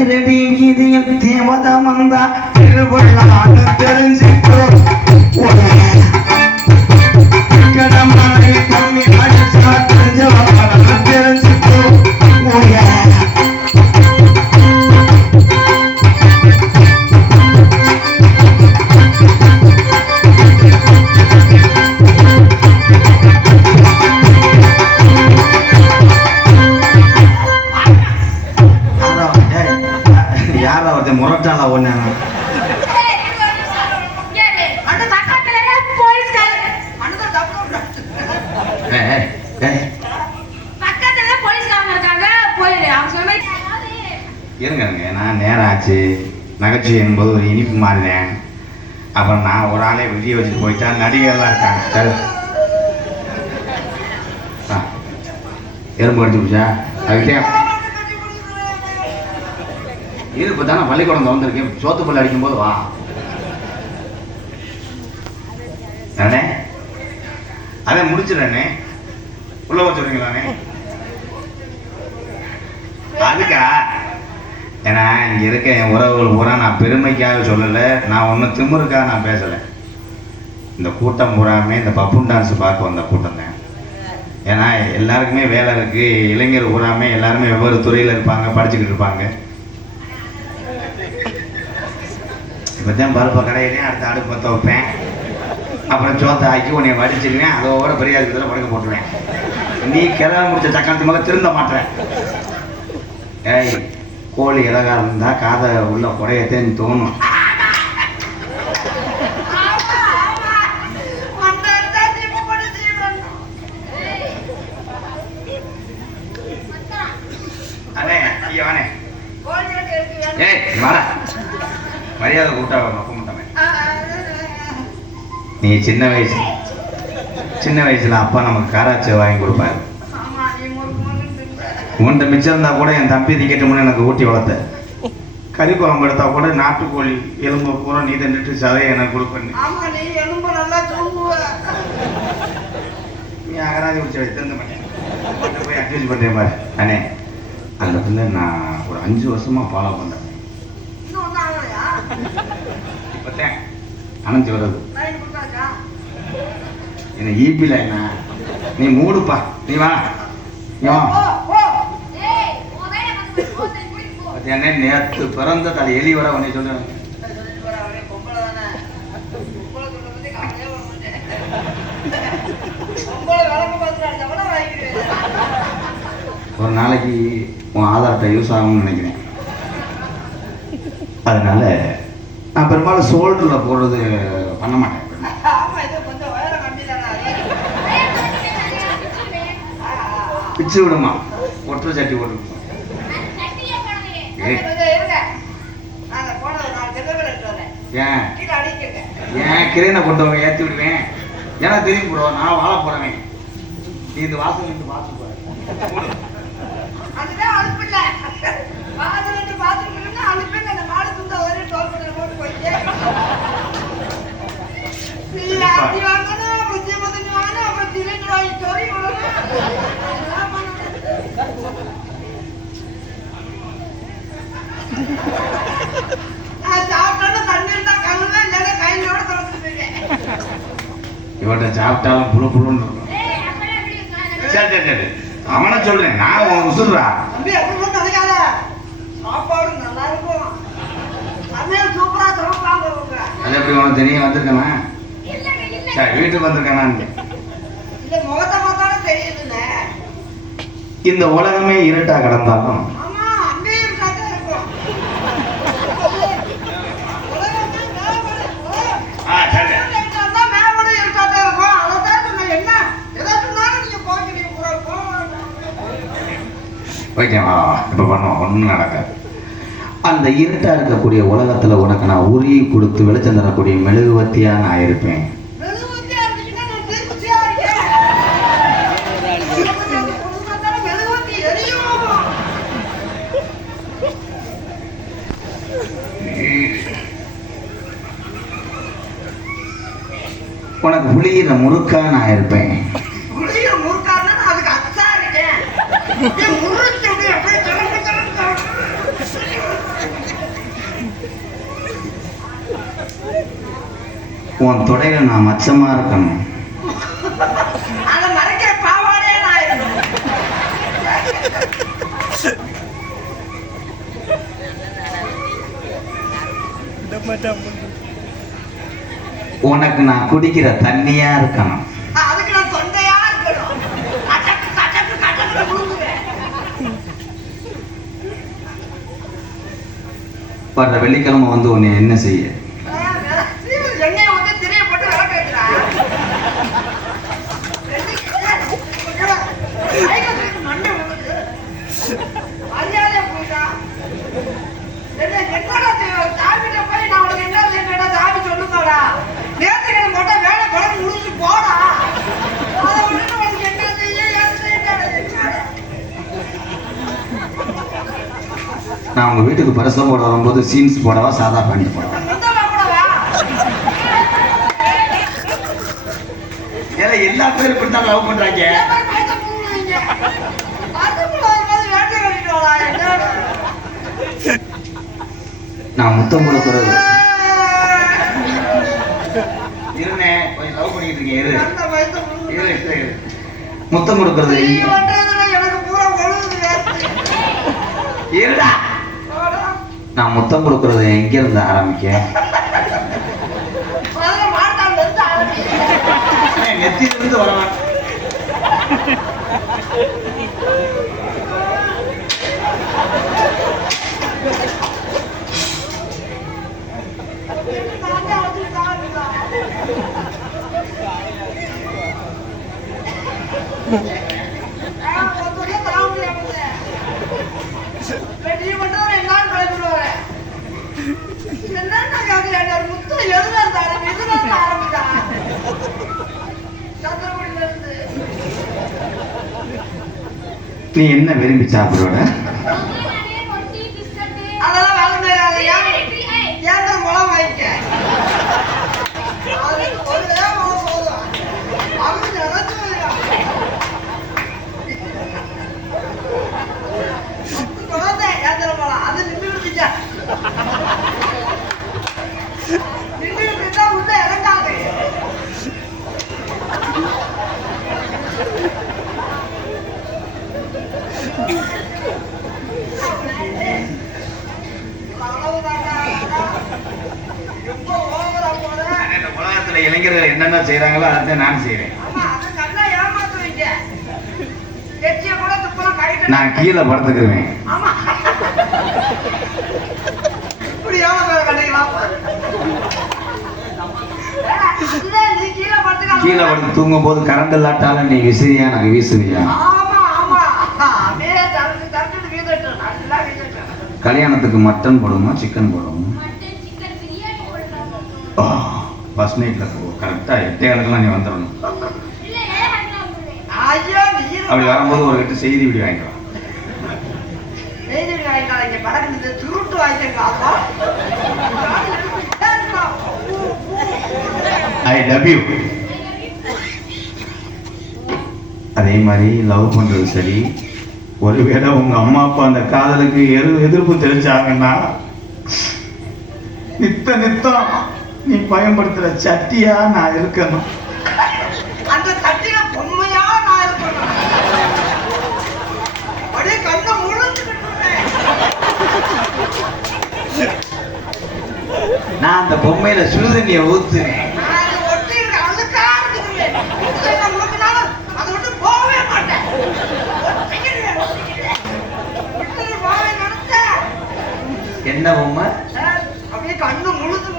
தேரடி வீதியில் தேவதம் வந்தா திருவிழான்னு தெரிஞ்சுக்கோ உன்னை அடிச்சா தெரிஞ்சவங்க தெரிஞ்சுக்கோ இருங்க இருங்க. நான் நேரம் ஆச்சு நகைச்சுவை என்பது ஒரு இனிப்பு மாறினேன் அப்புறம் நான் ஒரு ஆளே வெளியே வச்சுட்டு போயிட்டா நடிகர்லாம் இருக்காங்க. சரி. எறும்பு அடிச்சு பிடிச்சா அதுக்கிட்டே. இது இப்போ தானே பள்ளிக்கூடம் திறந்துருக்கேன் சோத்து பள்ளி அடிக்கும்போது வா. அண்ணே அதை முடிச்சிடண்ணே உள்ள வச்சுருங்களாண்ணே அதுக்கா? ஏன்னா இங்கே இருக்க என் உறவுகள் பூரா நான் பெருமைக்காக சொல்லலை நான் ஒன்றும் திமுருக்காக நான் பேசலை. இந்த கூட்டம் பூராமே இந்த பப்புன் டான்ஸ் பார்க்க வந்த கூட்டம் தான். ஏன்னா எல்லாருக்குமே வேலை இருக்குது இளைஞர் பூராமே எல்லாருமே வெவ்வேறு துறையில் இருப்பாங்க படிச்சுக்கிட்டு இருப்பாங்க. இப்போ தான் பருப்பை கடையிலையும் அடுத்த அடுப்பு பற்ற வைப்பேன். அப்புறம் சோத்தை ஆக்கி உன்னை வடிச்சிருவேன் அதோட பெரிய இடத்துல படுக்க போட்டுருவேன். நீ கிளம்ப முடிச்ச சக்கரத்து மேலே திருந்த மாட்டேன். ஏய் கோழி இலகாரம் இருந்தா காதை உள்ள குறையத்தேன்னு தோணும். அண்ணே ஏய் மரியாதை கூப்பிட்டா நொக்க நீ சின்ன வயசு சின்ன வயசுல அப்பா நமக்கு காராச்சி வாங்கி கொடுப்பாரு. உன்கிட்ட மிச்சம் இருந்தா கூட என் தம்பி திக்கெட்டு எனக்கு ஊட்டி வளர்த்த. கறி குழம்பு எடுத்தா கூட நாட்டுக்கோழி எலும்பு பூரா நீ தண்டுட்டு சதையை எனக்கு கொடுப்பேன். நீ அகராதி குடிச்ச திருந்த மாட்டேன் போய் அக்யூஸ் பண்ணுறேன் பாரு. அண்ணே அந்த பிள்ளை நான் ஒரு அஞ்சு வருஷமா ஃபாலோ பண்ணுறேன் இப்போத்தேன். அணைஞ்சு வருது என்ன ஈபியில் என்ன? நீ மூடுப்பா. நீ வா. நீ வா. என்ன நேற்று பிறந்த தலை எலி வர உன்னை சொல்றேன். ஒரு நாளைக்கு உன் ஆதார் அட்டை யூஸ் ஆகும்னு நினைக்கிறேன். அதனால நான் பெரும்பாலும் சோல்டரில் போடுறது பண்ண மாட்டேன். பிச்சு விடுமா? ஒற்றை சட்டி போட்டு ஏன்? ஏன்? கிரேனை கொண்டு வந்து ஏற்றி விடுவேன். ஏன்னா தெரியும் ப்ரோ நான் வாழ போறேன் நீ இந்த வாசல் போற. அதுதான் அனுப்பு இல்ல. அடி வாங்கணும் புத்தி புத்தி வாங்கணும் அப்புறம் திருட்டு வாங்கி சொறி விடணும் சாப்பிட்டாலும் புழு புழுன்னு இருக்கும். சரி சரி சரி அவனை சொல்றேன். நான் உன் உசுர்றா தம்பி எப்படி நினைக்காத சாப்பாடு நல்லா இருக்கும். சமையல் சூப்பரா சமைப்பாங்க அவங்க அது எப்படி உனக்கு தெரியும் வந்திருக்கேனா? சரி வீட்டுக்கு வந்திருக்கேனான்னு இந்த உலகமே இருட்டா கிடந்தாலும் ஆமா அங்கேயும் இருக்காது இருக்கும் உலகமே மேலோட உலகம் ஆ, சரி. இருந்தா மேலோட இருக்காதே இருக்கும் அதைத்தான் சொன்னேன் என்ன ஏதாச்சும்னாலும் நீங்க போகிறீங்க பூரா போக ஓகே வா இப்போ பண்ணுவோம். ஒன்றும் நடக்காது. அந்த இருட்டா இருக்கக்கூடிய உலகத்துல உனக்கு நான் உருகி கொடுத்து வெளிச்சம் தரக்கூடிய மெழுகுவத்தியா நான் இருப்பேன். உனக்கு புளியிற முறுக்கா நான் இருப்பேன் புளிய முறுக்கான்னா நான் அதுக்கு அச்சா இருக்கேன். ஏன் முறுக்கு அப்படி அப்படியே திறந்து திறந்து திறந்து. உன் தொடையில நான் மச்சமா இருக்கணும். உனக்கு நான் குடிக்கிற தண்ணியா இருக்கணும். வர்ற வெள்ளிக்கிழமை வந்து உன்னை என்ன செய்ய எண்ணெயை வந்து திரையை போட்டு விளக்க வைக்கிறான் மண்டை விழுது மரியாதை போயிட்டா என்ன என்னடா செய்ய- சாமிகிட்ட போய் நான் உனக்கு என்ன செய்யணும்டா சாமி சொல்லுங்கடா நேற்றுக்கிழமை மட்டும் வேலை குழம்பு முடிச்சு போடா அதை விட்டுட்டு உனக்கு என்ன செய்ய ஏது செய்யணும் என்னடா? நான் உங்க வீட்டுக்கு பரிசம் போட வரும்போது சீன்ஸ் போடவா சாதா பேண்ட் போடவா ஏன்னா எல்லா பேரும் இப்படி தான் லவ் என்னடா? நான் முத்தம் கொடுக்கறது இருனே கொஞ்சம் லவ் பண்ணிட்டு இருக்கேன் இரு. இரு. முத்தம் கொடுக்கறது. இருடா. நான் முத்தம் கொடுக்கறது எங்க இருந்து ஆரம்பிக்க முதல்ல மாட்டான்ல இருந்து ஆரம்பி. நெத்தியில இருந்து வரலாம். நீ மட்டும் நீ என்ன விரும்பி சாப்பிடுவ அதெல்லாம் வாங்க முடியாது. ஏன் ஏன் தான் முளம் வாங்கிக்க? அதுக்கு ஒரு தடவை முளம் போதும். அவங்க நினைச்சு வைடா. குழந்தை ஏந்திர முளம். அது நின்று விட்டுச்சா. நின்று விட்டுட்டா உள்ள இறங்காது. அவ்வளவுதான்டா. ரொம்ப ஓவரா போற. இந்த உலகத்துல இளைஞர்கள் என்னென்ன செய்யறாங்களோ அதை நான் செய்யறேன் ஆமா, அது நல்லா ஏமாத்துவீங்க. எச்சிய கூட துப்புலாம் கழட்ட- நான் கீழே நீ கீழே படுத்து தூங்கும் போது கரண்ட் இல்லாட்டாலும் நீ விசிறியா எனக்கு வீசுவியா. கல்யாணத்துக்கு மட்டன் போடுமா சிக்கன் போடுமா? ஃபர்ஸ்ட் நைட்டில் கரெக்டாக எட்டே காலத்துலாம் நீ வந்துடணும். அப்படி வரும்போது ஒரு கிட்ட செய்தி இப்படி வாங்கிக்கலாம். ஐ லவ் யூ அதே மாதிரி லவ் பண்றது சரி. ஒருவேளை உங்க அம்மா அப்பா அந்த காதலுக்கு எதிர் எதிர்ப்பு தெரிஞ்சாங்கன்னா நித்த நித்தம். நீ பயன்படுத்துற சட்டியா நான் இருக்கணும். அந்த தட்டில பொம்மையா நான் இருக்கணும். அப்படியே கண்ணை முழுந்துக்கிட்டு இருந்தேன். நான் அந்த பொம்மையில சுடுதண்ணியை ஊத்துவேன் நான் அதை ஒட்டி இருக்க அழுக்கா இருக்குதுங்க. இதை நான் முழுக்கினாலும் அதை விட்டு போகவே மாட்டேன். ஒட்டிக்கிடுவேன், ஒட்டிக்கிடுவேன். விட்டுட்டு போவே நினைச்சேன். என்ன பொம்மை சார், அப்படியே கண்ணு முழுந்துக்கிட்டு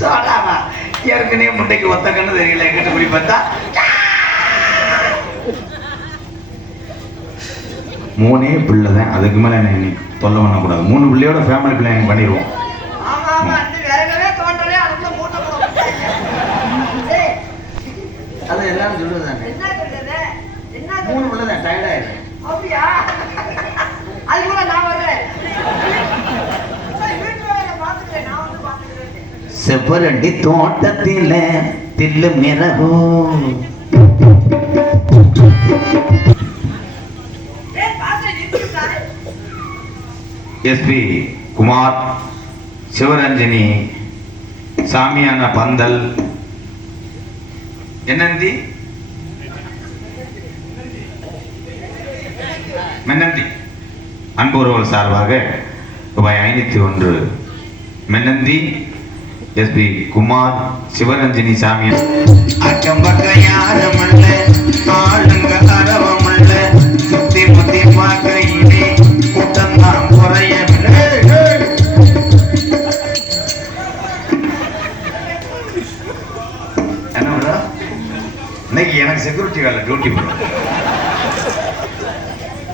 சொல்லாமா ஏற்கனவே முட்டைக்கு ஒத்த கண்ணு தெரியல எங்கிட்ட இப்படி பார்த்தா மூணே பிள்ளை தான் அதுக்கு மேல என்ன தொல்லை பண்ணக்கூடாது. மூணு பிள்ளையோட ஃபேமிலி பிளானிங் பண்ணிடுவோம். அது எல்லாரும் சொல்லுதானே என்ன சொல்றது? என்ன மூணு? பிள்ளை தான் அப்படியா? அது கூட நான் வர்றேன் சரி, வீட்டு வேலையை பார்த்துக்கிறேன் நான் வந்து பார்த்துக்கிறேன் செவ்வரண்டி தோட்டத்தில் தில்லு மிரகோ. எஸ்பி குமார் சிவரஞ்சனி சாமியான பந்தல். என்னந்தி? மென்னந்தி. அன்புறவல் சார்பாக ரூபாய் ஐநூற்றி ஒன்று. மென்னந்தி. எஸ்பி குமார் சிவரஞ்சனி சாமியார் அக்கம் பக்கம் யாரும் அல்ல ஆளுங்க அரவம் அல்ல சுத்தி முத்தி பார்க்கையிலே கூட்டம் தான் குறையவில்லை ஏய், ஏய். என்ன bro? இன்னைக்கு எனக்கு செக்யூரிட்டி வேலை டியூட்டி பண்ணும்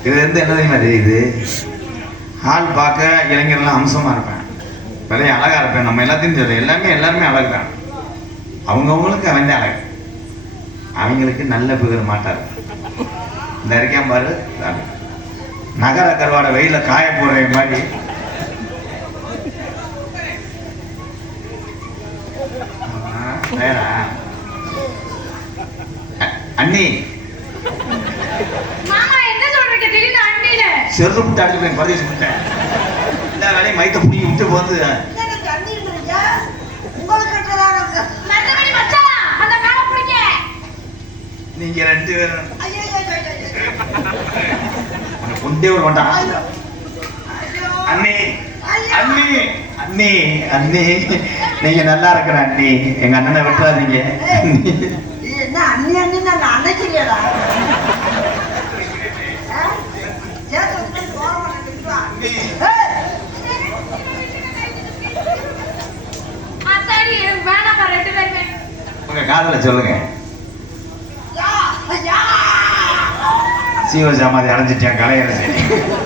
இது வந்து என்ன தெரியுமா தெரியுது? ஆள் பார்க்க இளைஞர்லாம் அம்சமா இருப்பேன் விலையை அழகா இருப்பேன். நம்ம எல்லாத்தையும் தெரியும் எல்லாமே எல்லாருமே அழகு தான் அவங்கவுங்களுக்கு அவன் அழகு. அவங்களுக்கு நல்ல பேர் மாட்டார் இந்த இருக்கேன் பாரு. நகர கருவாட வெயில காய போடுற மாதிரி. அண்ணி. செருப்பு அடிச்சு போய் பரிசு விட்டேன் எல்லா வேலையும் மைத்த புடி விட்டு பிடிக்க நீங்க ரெண்டு பேரும். கொண்டே விட மாட்டான். அண்ணி. அண்ணி அண்ணி அண்ணி. நீங்க நல்லா இருக்கிற அண்ணி. எங்க அண்ணனை விட்டுறாதீங்க ஏய், இது என்ன அண்ணி அண்ணி நாங்க அன்னைக்கிறியடா சேர்த்து வச்சுட்டு ஓரமா நின்னுட்டு வா. ஏய், அத்தாடி எனக்கு வேணாம்ப்பா ரெண்டு பேருமே காதல சொல்லுங்க. சீவ சமாதி அடைஞ்சிட்டேன் கலையரசி ஆடியில